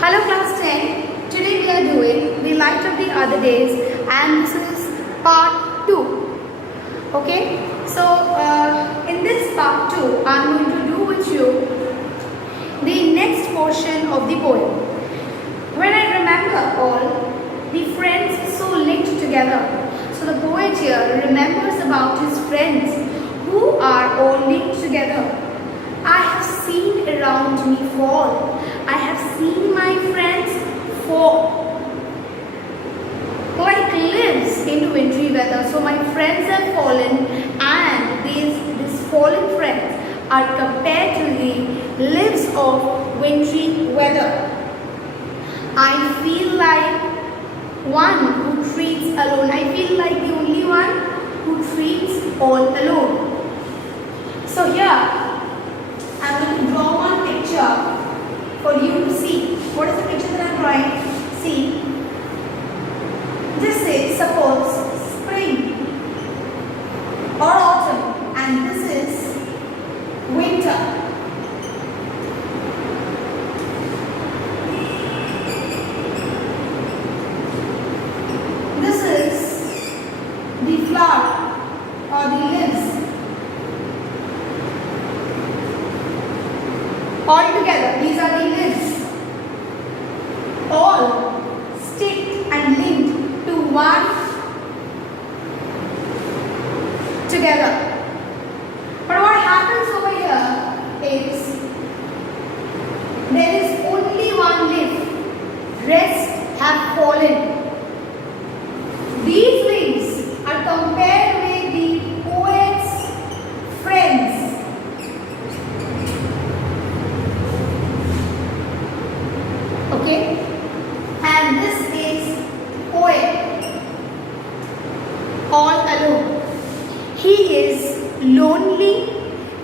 Hello class 10. Today we are doing the light of the other days and this is part 2. Okay. So in this part 2 I am going to do with you the next portion of the poem. When I remember all the friends so linked together. So the poet here remembers about his friends who are all linked together. I have seen around me fall. I have seen my friends fall like leaves into wintry weather. So my friends have fallen, and these fallen friends are compared to the leaves of wintry weather. I feel like one who treats alone. I feel like the only one who treats all alone. So here I am going to draw one picture for you to see. What is the picture that I am drawing? See. This is suppose spring or autumn, and this is winter. This is the flower or the leaves. All together, these are the leaves. All stick and linked to one together. But what happens over here is there is only one leaf. Rest have fallen. These leaves are compared with the poet's friends. Okay, and this is poet all alone. He is lonely.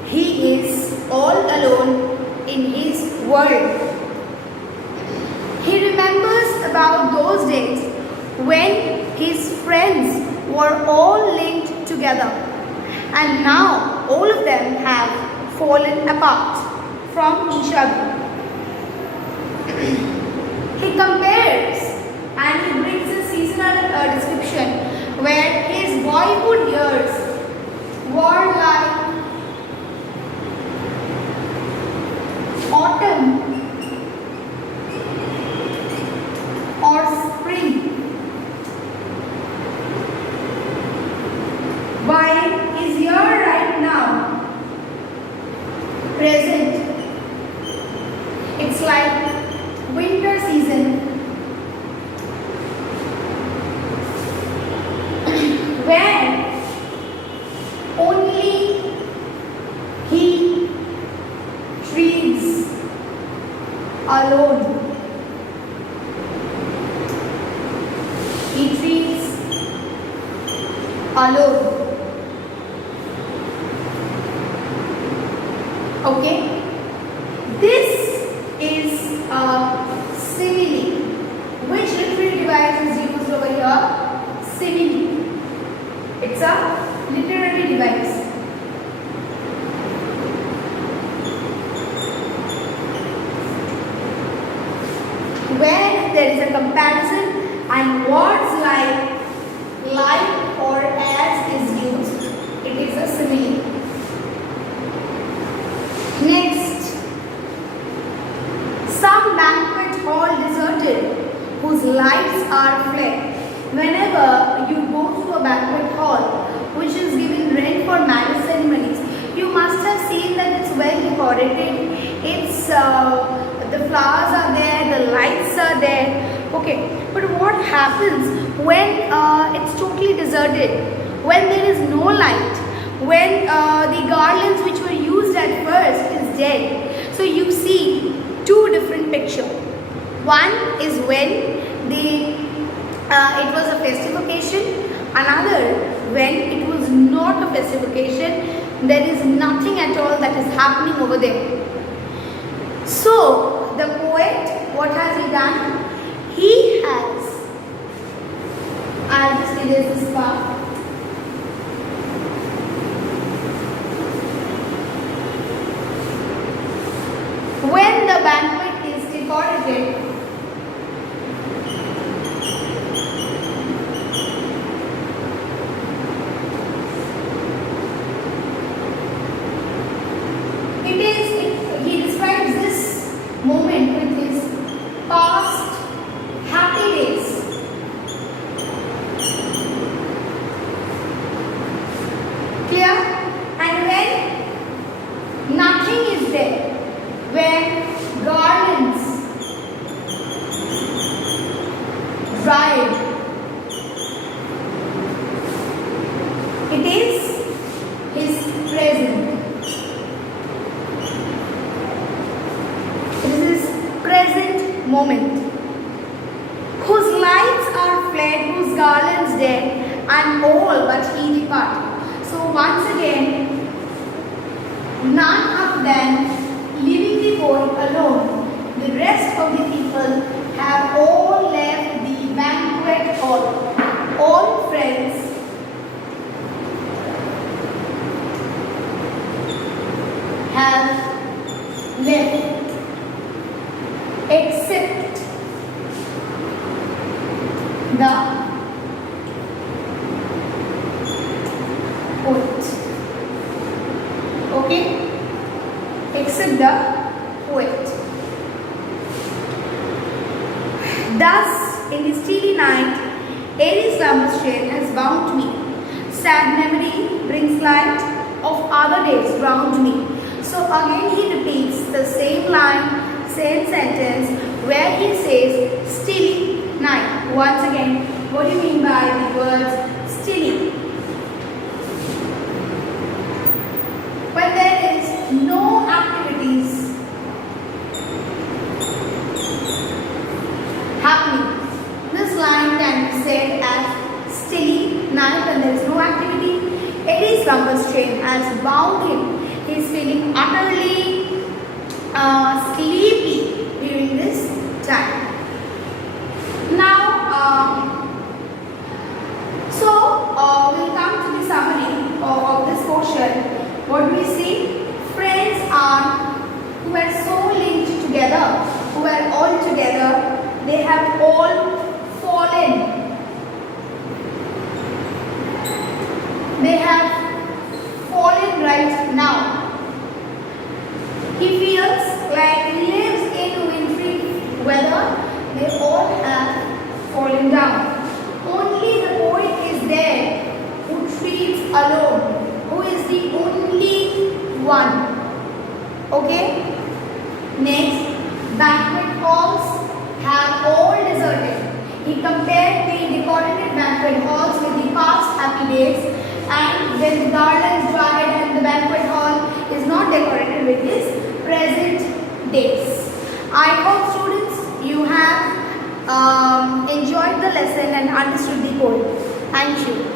He is all alone in his world. He remembers about those days when his friends were all linked together, and now all of them have fallen apart from each other. He compares and he brings a seasonal description where his boyhood years were like autumn or spring, while his year right now, present, it's like winter season, when only he treats alone. He treats alone. Okay? This is a simile. Which literary device is used over here? Simile. It's a literary device. Where there is a comparison and words like or as is used, it is a simile. Next, some banquet hall deserted, whose lights are fled. Whenever you go to a banquet hall which is giving rent for marriage ceremonies, you must have seen that it's well decorated. It's the flowers are there, the lights are there. Okay, but what happens when it's totally deserted? When there is no light? When the garlands which were used at first is dead? So you see two different pictures. One is when it was a festive occasion. Another when it was not a festive occasion. There is nothing at all that is happening over there. So the poet, what has he done? He has, I'll just erase this part. When the banquet is decorated, moment, whose lights are fled, whose garlands dead, and all but he departed. So once again, none of them leaving the poet alone. The rest of the people have all left the banquet hall. All friends have left except the poet. Okay? Except the poet. Thus, in the steely night, Aries Lampstrain has bound me. Sad memory brings light of other days round me. So again he repeats the same line, same sentence, where he says steely night. Once again, what do you mean by the words steely? When there is no activities happening. This line can be said as steely night when there is no activity. Aries Lampstrain has bound him. He is feeling utterly sleepy during this time. Now, we'll come to the summary of this portion. What do we see? Friends are who are so linked together, who are all together. They have all fallen. They have fallen right now. He feels like he lives in wintry weather. They all have fallen down. Only the poet is there who treats alone, who is the only one. Okay? Next, banquet halls have all deserted. He compared the decorated banquet halls with the past happy days, and when the gardens dried and the banquet hall is not decorated with his present days. I hope students you have enjoyed the lesson and understood the poem. Thank you.